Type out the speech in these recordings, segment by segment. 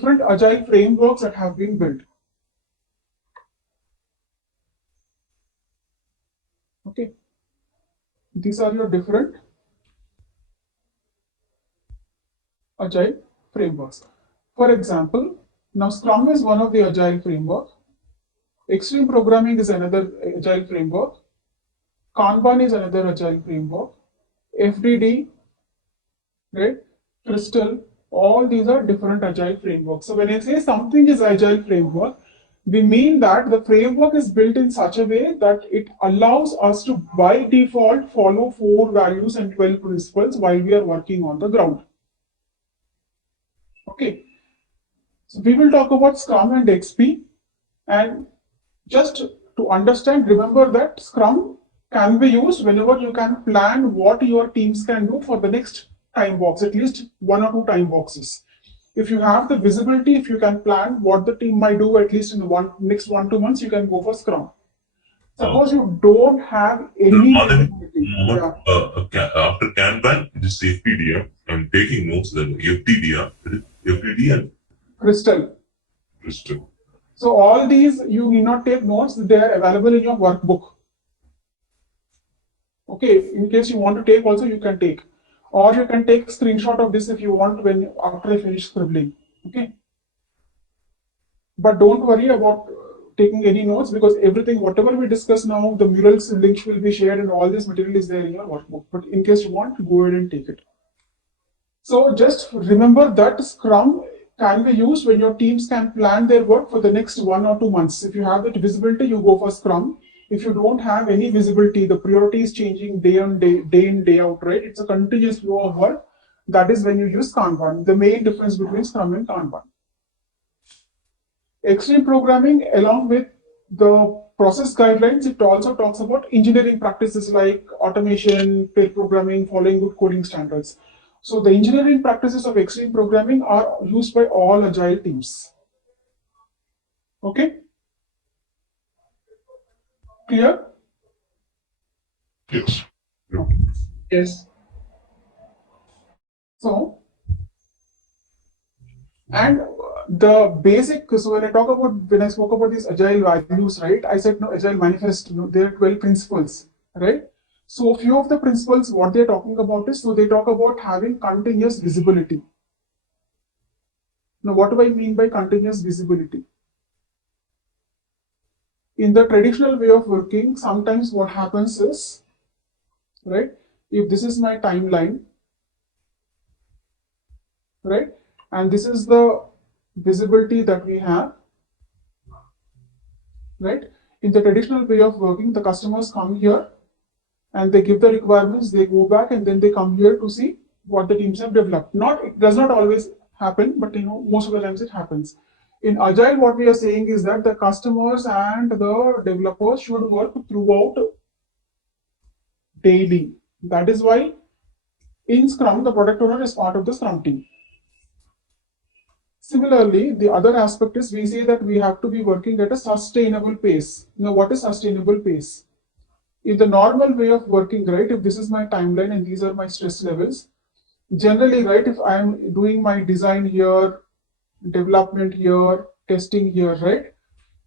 different agile frameworks that have been built. Okay, these are your different agile frameworks. For example, now Scrum is one of the agile framework. Extreme programming is another agile framework. Kanban is another agile framework. FDD, right? Crystal, all these are different agile frameworks. So when I say something is agile framework, we mean that the framework is built in such a way that it allows us to by default follow 4 values and 12 principles while we are working on the ground. Okay, so we will talk about Scrum and XP, and just to understand, remember that Scrum can be used whenever you can plan what your teams can do for the next time box, at least 1 or 2 time boxes. If you have the visibility, if you can plan what the team might do at least in the next 1 2 months, you can go for Scrum. Suppose you don't have any visibility. Yeah. After Kanban, it is FPDM. I'm taking notes. Then FPD and Crystal. Crystal. So all these you need not take notes; they are available in your workbook. Okay, in case you want to take, also you can take, or you can take screenshot of this if you want when after I finish scribbling. Okay, but don't worry about taking any notes because everything whatever we discuss now, the Mural's link will be shared and all this material is there in your workbook. But in case you want, go ahead and take it. So just remember that Scrum can be used when your teams can plan their work for the next 1 or 2 months. If you have that visibility, you go for Scrum. If you don't have any visibility, the priority is changing day in, day out, right? It's a continuous flow of work. That is when you use Kanban. The main difference between Scrum and Kanban. Extreme programming, along with the process guidelines, it also talks about engineering practices like automation, pair programming, following good coding standards. So the engineering practices of extreme programming are used by all agile teams. Okay? Clear? Yes. Okay. Yes. So, and the basic, so when I spoke about these agile values, right? I said no, agile manifest, there are 12 principles, right? So a few of the principles, what they're talking about is, so they talk about having continuous visibility. Now, what do I mean by continuous visibility? In the traditional way of working, sometimes what happens is, right, if this is my timeline, right, and this is the visibility that we have, right, in the traditional way of working, the customers come here and they give the requirements, they go back and then they come here to see what the teams have developed. It does not always happen, but most of the times it happens. In Agile, what we are saying is that the customers and the developers should work throughout daily. That is why in Scrum, the product owner is part of the Scrum team. Similarly, the other aspect is we say that we have to be working at a sustainable pace. Now, what is sustainable pace? In the normal way of working, right, if this is my timeline and these are my stress levels, generally, right, if I am doing my design here, development here, testing here, right,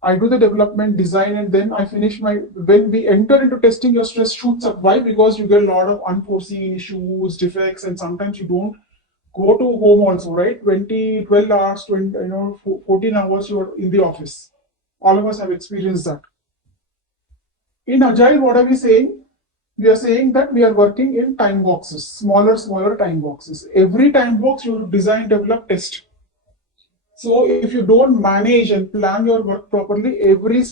I do the development design and then I finish when we enter into testing, your stress shoots up. Why? Because you get a lot of unforeseen issues, defects, and sometimes you don't go to home also, right? 12 hours, 14 hours you're in the office. All of us have experienced that. In Agile, what are we saying? We are saying that we are working in time boxes, smaller time boxes. Every time box you design, develop, test. So if you don't manage and plan your work properly, every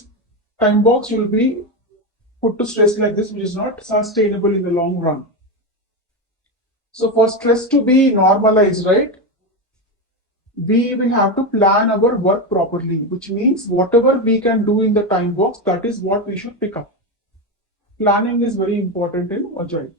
time box will be put to stress like this, which is not sustainable in the long run. So for stress to be normalized, right, we will have to plan our work properly, which means whatever we can do in the time box, that is what we should pick up. Planning is very important in Agile.